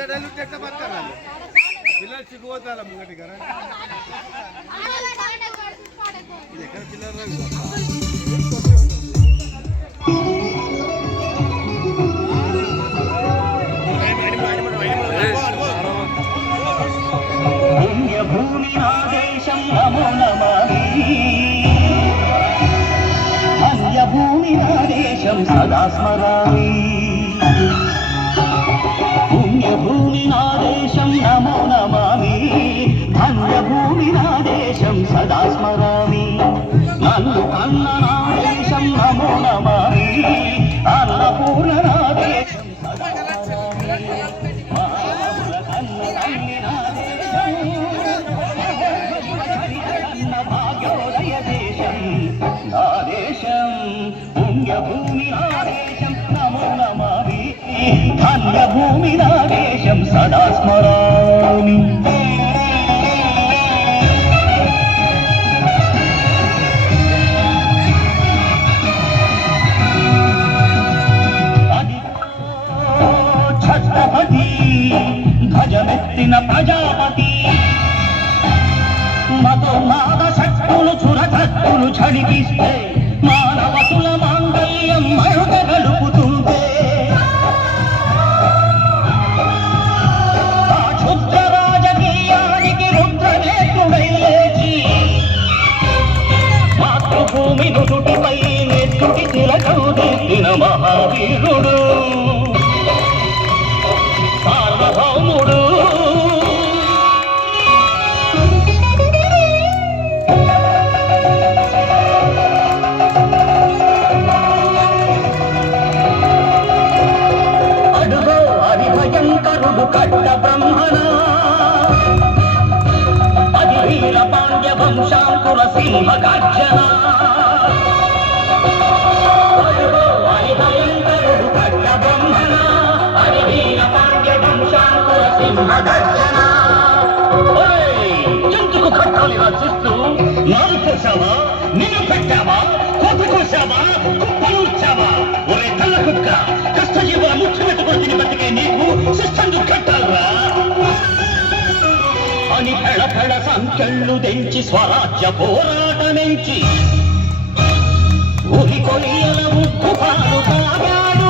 పిల్లలు చిక్కుపోతారా ముంగటి గారా ఇది ఎక్కడ పిల్లలు భూమి ఆదేశం నమో నమామి అన్యభూమి ఆదేశం సదా స్మరామి పుణ్యభూమి ఆదేశం నమో నమామి ధన్యభూమి ఆదేశం సదా స్మరామి నన్ను కన్ననాదేశం నమో నమామి అన్నపూర్ణనాదేశం సదా స్మరామి మానవుల కన్న భాగ్యోదయ దేశం నా దేశం పుణ్యభూమి ఆదేశం నమో నమామి ధన్యభూమి నాదేశం సదా స్మరామి ఛత్రపతి ధ్వజమెత్తిన ప్రజాపతి మతోన్మాద శక్తులు చురకత్తులు చడిపిస్తే మానవతుల మాంగళ్యం మరుగ గలుపుతుంటే ఆ క్షుద్ర రాజకీయానికి రుద్రనేత్రుడై లేచి మాతృభూమి నుదుటిపై నెత్తుటి తిలకం దిద్దిన మహావీరుడు సార్వభౌముడు కట్ట బ్రహ్మణ అది వీర పాండ్య వంశాంకుర సింహ గర్జన కట్ట బ్రహ్మణ అది వీర పాండ్య వంశాంకుర సింహ గర్జన ఎందుకు కట్టాలి రచిస్తూ నాలు కోసావా నిన్ను పెట్టావా కోత కోసావా కుప్పలుచ్చావా ఒరే తల్ల కుక్క కష్టజీవ ముచ్చు పెట్టుకుని తిని బతికే నీకు శిష్టందు కట్టాలరా అని పెళ సంఖ్యలు తెంచి స్వరాజ్య పోరాటమెంచి ఊరి కొయ్యల ఉప్పు పాలు తాగాడు